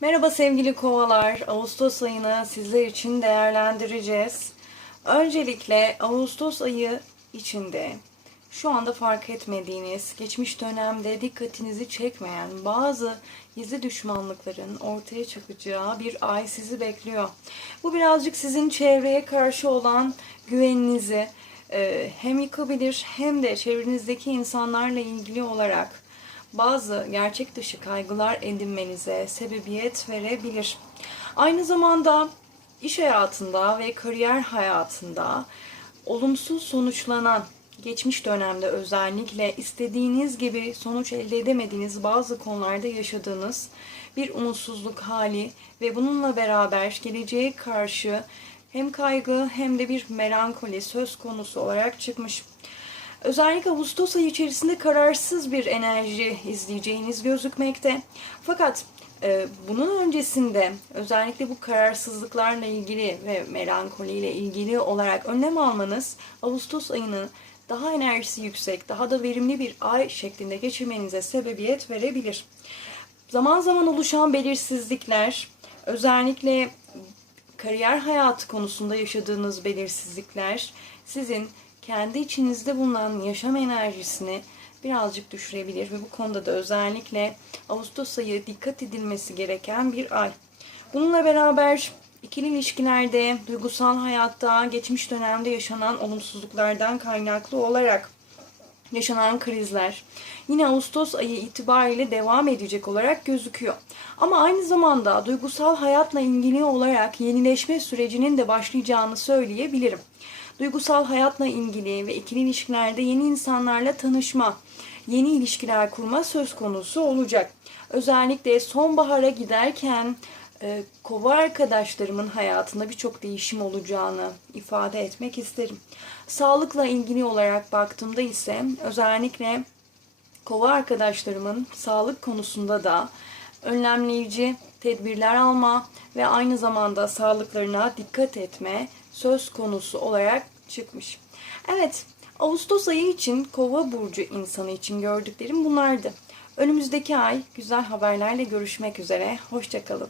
Merhaba sevgili kovalar. Ağustos ayını sizler için değerlendireceğiz. Öncelikle Ağustos ayı içinde şu anda fark etmediğiniz, geçmiş dönemde dikkatinizi çekmeyen bazı gizli düşmanlıkların ortaya çıkacağı bir ay sizi bekliyor. Bu birazcık sizin çevreye karşı olan güveninizi e, hem yıkabilir hem de çevrenizdeki insanlarla ilgili olarak bazı gerçek dışı kaygılar edinmenize sebebiyet verebilir. Aynı zamanda iş hayatında ve kariyer hayatında olumsuz sonuçlanan geçmiş dönemde özellikle istediğiniz gibi sonuç elde edemediğiniz bazı konularda yaşadığınız bir umutsuzluk hali ve bununla beraber geleceğe karşı hem kaygı hem de bir melankoli söz konusu olarak çıkmış. Özellikle Ağustos ayı içerisinde kararsız bir enerji izleyeceğiniz gözükmekte. Fakat e, bunun öncesinde özellikle bu kararsızlıklarla ilgili ve melankoliyle ilgili olarak önlem almanız Ağustos ayını daha enerjisi yüksek, daha da verimli bir ay şeklinde geçirmenize sebebiyet verebilir. Zaman zaman oluşan belirsizlikler, özellikle kariyer hayatı konusunda yaşadığınız belirsizlikler sizin kendi içinizde bulunan yaşam enerjisini birazcık düşürebilir ve bu konuda da özellikle Ağustos ayı dikkat edilmesi gereken bir ay. Bununla beraber ikili ilişkilerde, duygusal hayatta, geçmiş dönemde yaşanan olumsuzluklardan kaynaklı olarak yaşanan krizler yine Ağustos ayı itibariyle devam edecek olarak gözüküyor. Ama aynı zamanda duygusal hayatla ilgili olarak yenileşme sürecinin de başlayacağını söyleyebilirim. Duygusal hayatla ilgili ve ikili ilişkilerde yeni insanlarla tanışma, yeni ilişkiler kurma söz konusu olacak. Özellikle sonbahara giderken e, kova arkadaşlarımın hayatında birçok değişim olacağını ifade etmek isterim. Sağlıkla ilgili olarak baktığımda ise özellikle kova arkadaşlarımın sağlık konusunda da önlemleyici tedbirler alma ve aynı zamanda sağlıklarına dikkat etme söz konusu olarak çıkmış. Evet, Ağustos ayı için Kova burcu insanı için gördüklerim bunlardı. Önümüzdeki ay güzel haberlerle görüşmek üzere. Hoşçakalın.